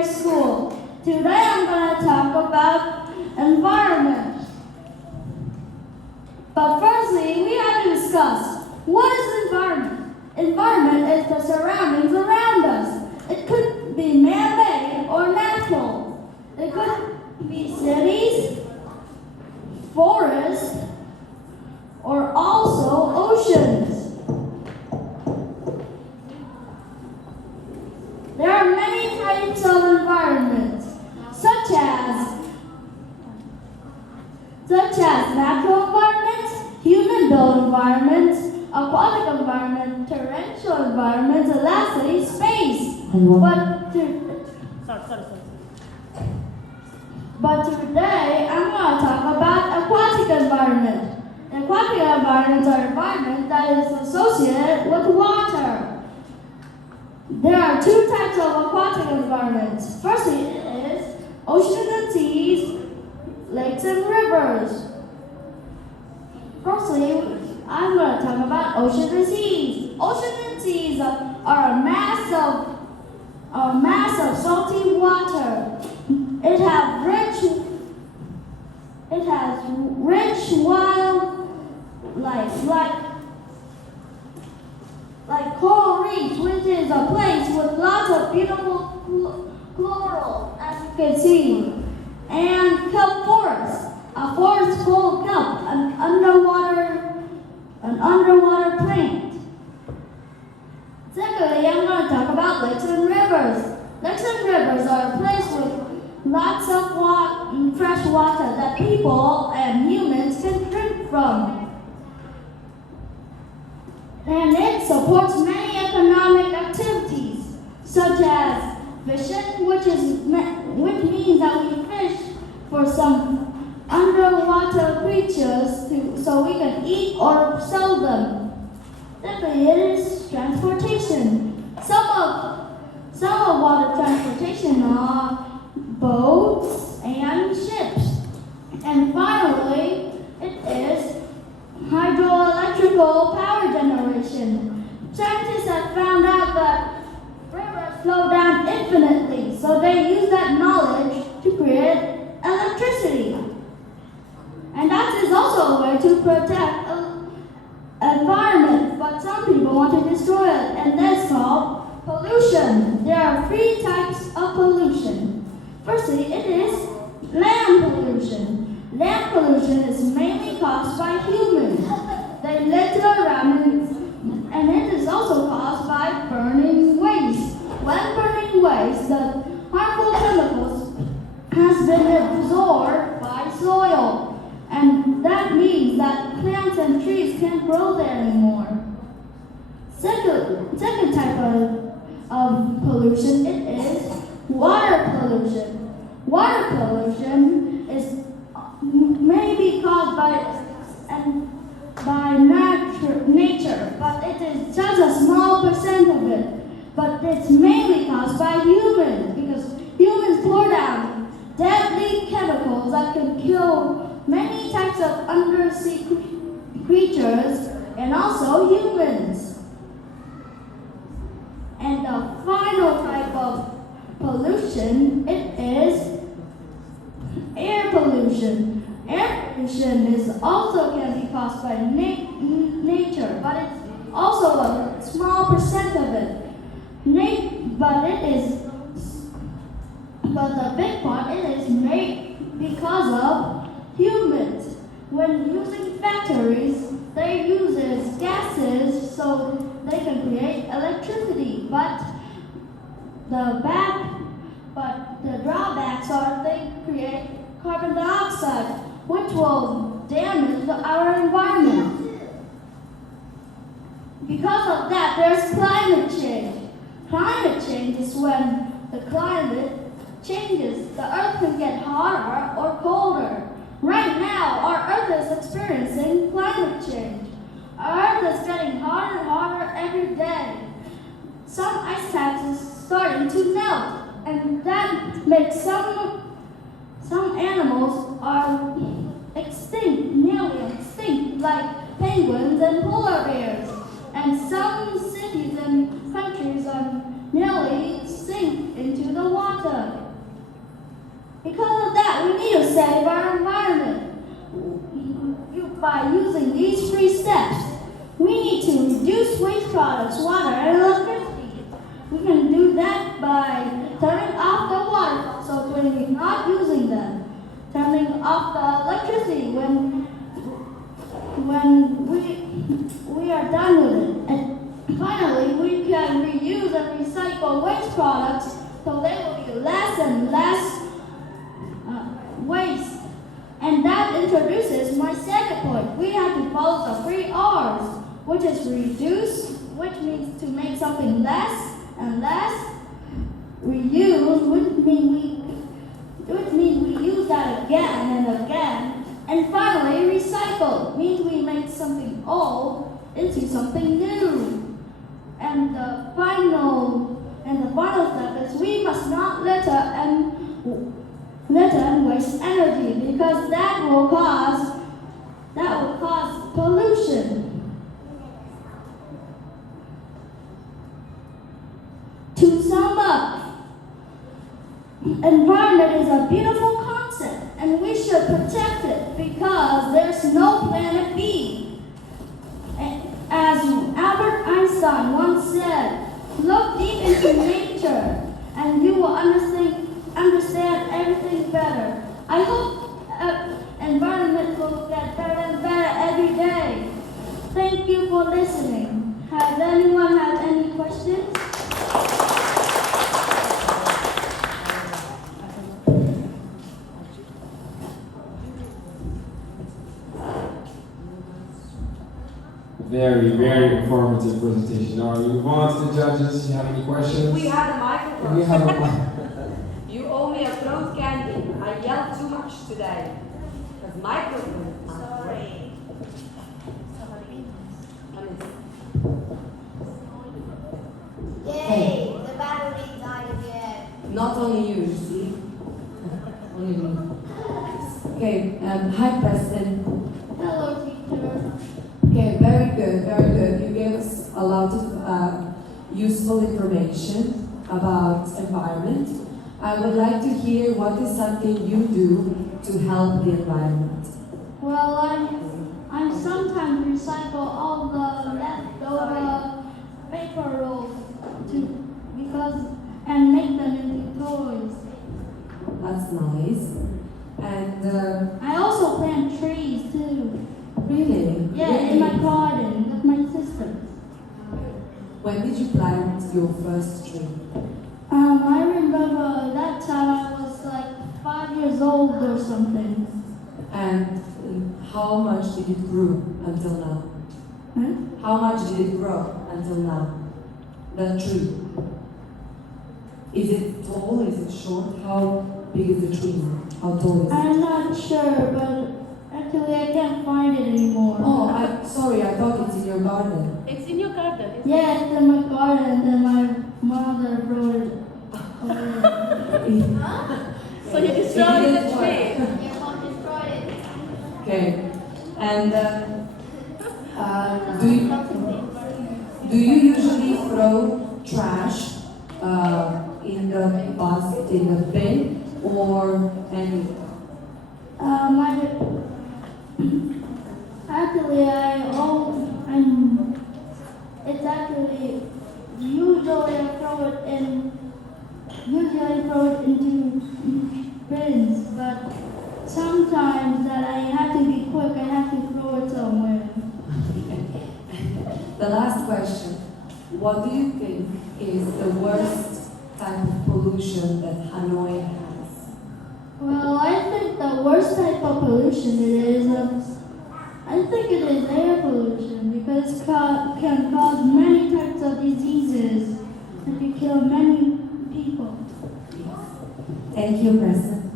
grade school. Today I'm going to talk about environment. But firstly, we have to discuss what is environment. Environment is the surroundings around us. It could be man-made or natural. It could be cities, forests, or also oceans. There are many types of environments, such as natural environments, human-built environments, aquatic environment, torrential environments, and lastly, space. But today, I'm going to talk about aquatic environment. Aquatic environments are environments that is associated with water. There are two types of aquatic environments. Firstly, it is oceans and seas, lakes and rivers. Firstly, I'm going to talk about oceans and seas. Oceans and seas are a mass of salty water. It has rich wildlife like coral reefs, which is a place with lots of beautiful coral, as you can see, and kelp forests, a forest full of kelp, an underwater plant. Secondly, I'm going to talk about lakes and rivers. Lakes and rivers are a place with lots of fresh water that people and humans can drink from. And it supports many economic activities, such as fishing, which means that we fish for some underwater creatures so we can eat or sell them. Thirdly, it is transportation. Some of water transportation are boats and ships. And finally, it is hydroelectrical power generation. Scientists have found out that rivers flow down infinitely, so they use that knowledge to create electricity. And that is also a way to protect the environment, but some people want to destroy it, and that's called pollution. There are three types of pollution. Firstly, it is land pollution. Land pollution is mainly caused by humans. They litter around and it is also caused by burning waste. When burning waste, the harmful chemicals has been absorbed by soil, and that means that plants and trees can't grow there anymore. Second type of pollution, it is water pollution. Water pollution is maybe caused by nature, but it is just a small percent of it. But it's mainly caused by humans, because humans pour down deadly chemicals that can kill many types of undersea creatures and also humans. And the final type of pollution, it is air pollution. Air pollution also can be caused by nature, but it's also a small percent of it. But the big part, it is made because of humans. When using factories, they use gases so they can create electricity. But the drawbacks are they create carbon dioxide, which will damage our environment. Because of that, there's climate change. Climate change is when the climate changes. The earth can get hotter or colder. Right now, our earth is experiencing climate change. Our earth is getting hotter and hotter every day. Some ice caps is starting to melt, and that makes some animals are extinct, nearly extinct, like penguins and polar bears. And some cities and countries are nearly sink into the water. Because of that, we need to save our environment. By using these 3 steps, we need to reduce waste products, water, and electricity. We can do that by turning off the water faucets when we're not using them, turning off the electricity when we are done with it. And finally, we can reuse and recycle waste products so there will be less and less waste. And that introduces my second point. We have to follow the 3 R's, which is reduce, which means to make something less and less, reuse, which means we use that again and again, and finally recycle, means we make something old into something new. And the final step is we must not litter and waste energy, because that will cause pollution. To sum up, environment is a beautiful concept and we should protect it because there's no planet B. As Albert Einstein once said, look deep into nature and you will understand everything better. I hope environment will get better and better every day. Thank you for listening. Has anyone had any questions? Very, very informative presentation. Now, we move on to the judges. Do you have any questions? We have a microphone. We have a You owe me a throat candy. I yelled too much today. Because microphones are great. Yay! The battery died again. Not only you see. Only me. Okay, hi Preston. Hello, teacher. Okay, very good, very good. You gave us a lot of useful information about environment. I would like to hear what is something you do to help the environment. Well, I sometimes recycle all the leftover paper rolls and make them into toys. That's nice. And I also plant trees too. really? Yeah, in my garden with my sister. When did you plant your first tree? I remember that time I was like 5 years old or something. And how much did it grow until now? Huh? How much did it grow until now? The tree. Is it tall? Is it short? How big is the tree? How tall is it? I'm not sure, but actually I can't find it anymore. Oh, I'm sorry, I thought it's in your garden. It's in your garden. Yeah, it's in my garden, and then my mother brought it away. So you destroyed the tree. Your mom destroyed it. Okay. And do you usually throw trash in the basket, in the bin, or anywhere? Actually, it's actually usually I throw it into bins, but sometimes that I have to be quick, I have to throw it somewhere. The last question. What do you think is the worst type of pollution that Hanoi has? Well, I think the worst type of pollution I think it is air pollution because it can cause many types of diseases and can kill many people. Thank you, President.